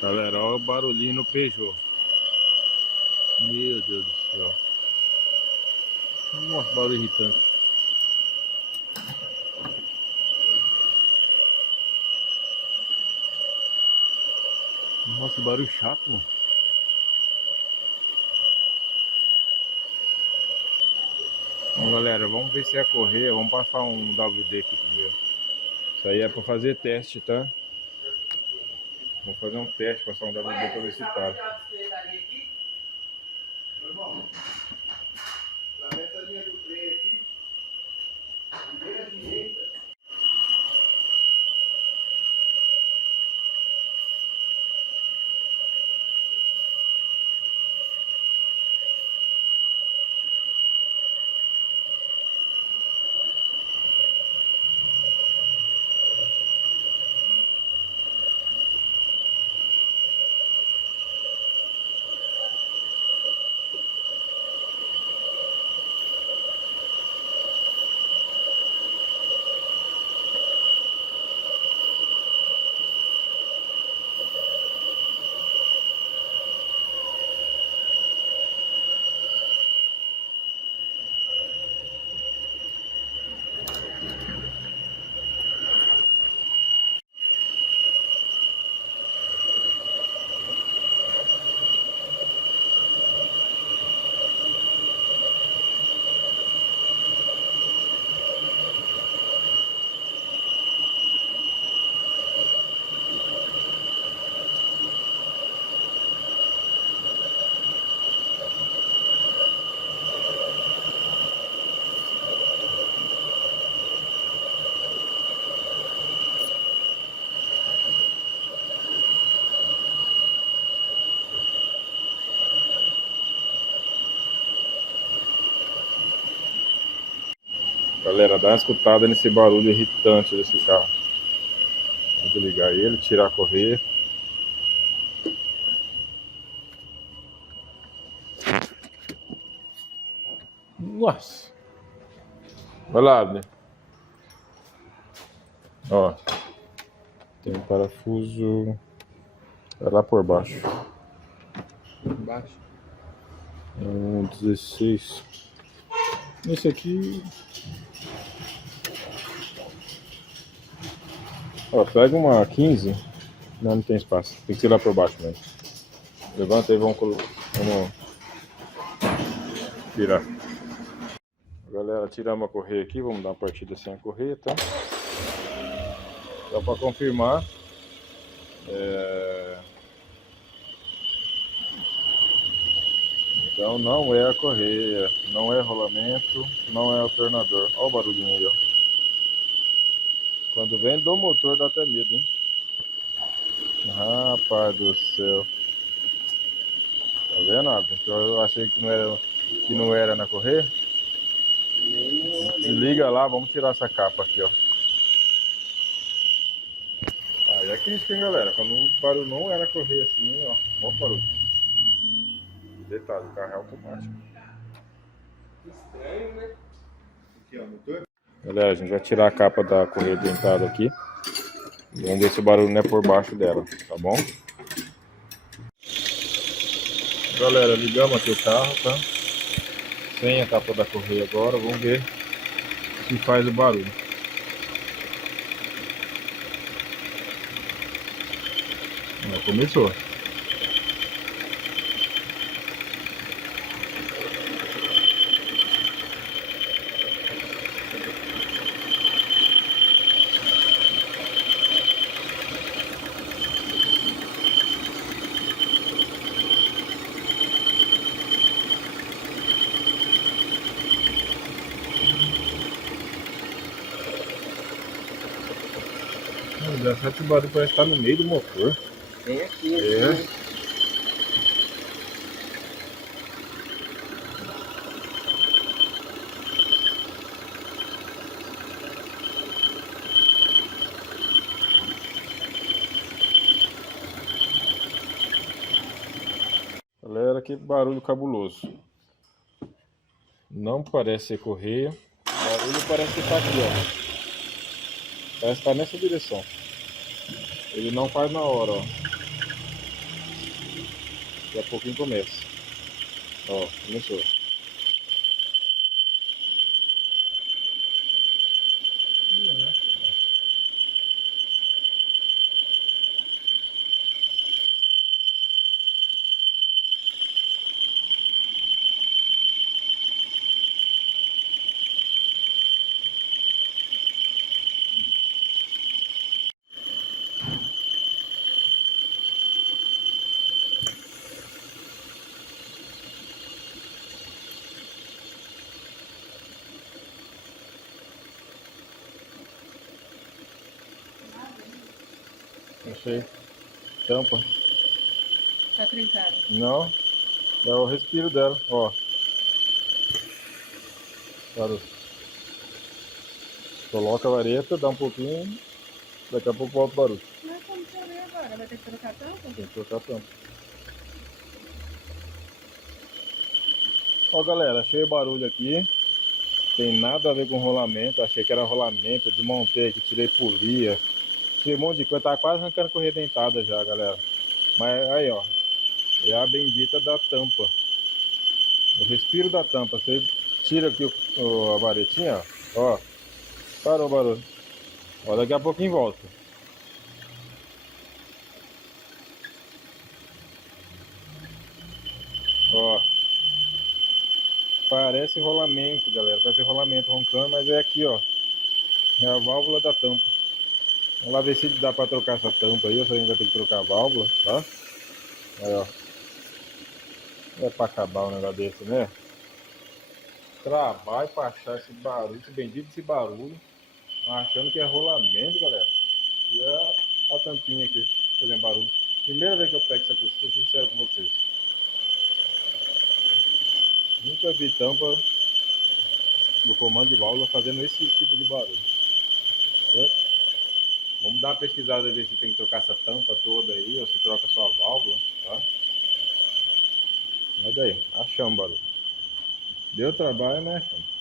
Galera, olha o barulhinho no Peugeot. Meu Deus do céu. Nossa, barulho irritante. Nossa, que barulho chato, mano. Bom, galera, vamos ver se é correr. Vamos passar um WD aqui primeiro. Isso aí é pra fazer teste, tá? Vamos fazer um teste, passar um WD pra ver se para. Meu irmão, lamenta a linha do trem aqui. Primeira direita. Galera, dá uma escutada nesse barulho irritante desse carro. Vou desligar ele, tirar a correia. Nossa! Vai lá, Abner. Ó, tem um parafuso. Vai lá por baixo. Embaixo. 16. Esse aqui. Ó, pega uma 15. Não, não tem espaço. Tem que ser lá por baixo mesmo. Levanta aí, vamos tirar. Galera, tiramos a correia aqui. Vamos dar uma partida sem a correia, tá? Só para confirmar. Então não é a correia, não é rolamento, não é alternador. Olha o barulhinho aí, ó. Quando vem do motor dá até medo, hein? Rapaz do céu. Tá vendo, Abel? Então eu achei que não era na correia. Desliga lá, vamos tirar essa capa aqui, ó. Aí é crítica, hein, galera? Quando o barulho não era correia assim, ó. Olha o barulho. Detalhe, o carro é automático. Estranho, né? Aqui, ó, motor. Galera, a gente vai tirar a capa da correia dentada aqui. Vamos ver se o barulho não é por baixo dela, tá bom? Galera, ligamos aqui o carro, tá? Sem a capa da correia agora, vamos ver se faz o barulho. Já começou. Engraçado que o barulho parece estar no meio do motor. Tem aqui, É. assim. Galera, que barulho cabuloso. Não parece ser correia. O barulho parece que tá aqui, ó. Parece que tá nessa direção. Ele não faz na hora, ó. Daqui a pouquinho começa. Ó, começou. Achei. Tampa. Tá trincado. Não. É o respiro dela, ó. Claro. Coloca a vareta, dá um pouquinho. Daqui a pouco volta o barulho. Mas como você vê agora? Vai ter que trocar a tampa? Tem que trocar a tampa. Ó, galera, achei o barulho aqui. Tem nada a ver com rolamento. Achei que era rolamento. Desmontei aqui, tirei polia. Tirei um monte de coisa. Tava quase arrancando correia dentada já, galera. Mas aí, ó. É a bendita da tampa. O respiro da tampa. Você tira aqui a varetinha, ó. Parou o barulho. Ó, daqui a pouquinho volta. Ó. Parece rolamento, galera. Parece rolamento roncando, mas é aqui, ó. É a válvula da tampa. Vamos lá ver se dá pra trocar essa tampa aí, ou se a gente vai ter que trocar a válvula, tá? Aí, ó. É pra acabar um negócio desse, né? Trabalho pra achar esse barulho, esse bendito desse barulho. Achando que é rolamento, galera. E é a tampinha aqui, fazendo barulho. Primeira vez que eu pego isso aqui, sou sincero com vocês. Nunca vi tampa do comando de válvula fazendo esse tipo de barulho. Certo? Vamos dar uma pesquisada e ver se tem que trocar essa tampa toda aí, ou se troca só a válvula, tá? Olha daí, achamos o barulho. Deu trabalho, né, achamos.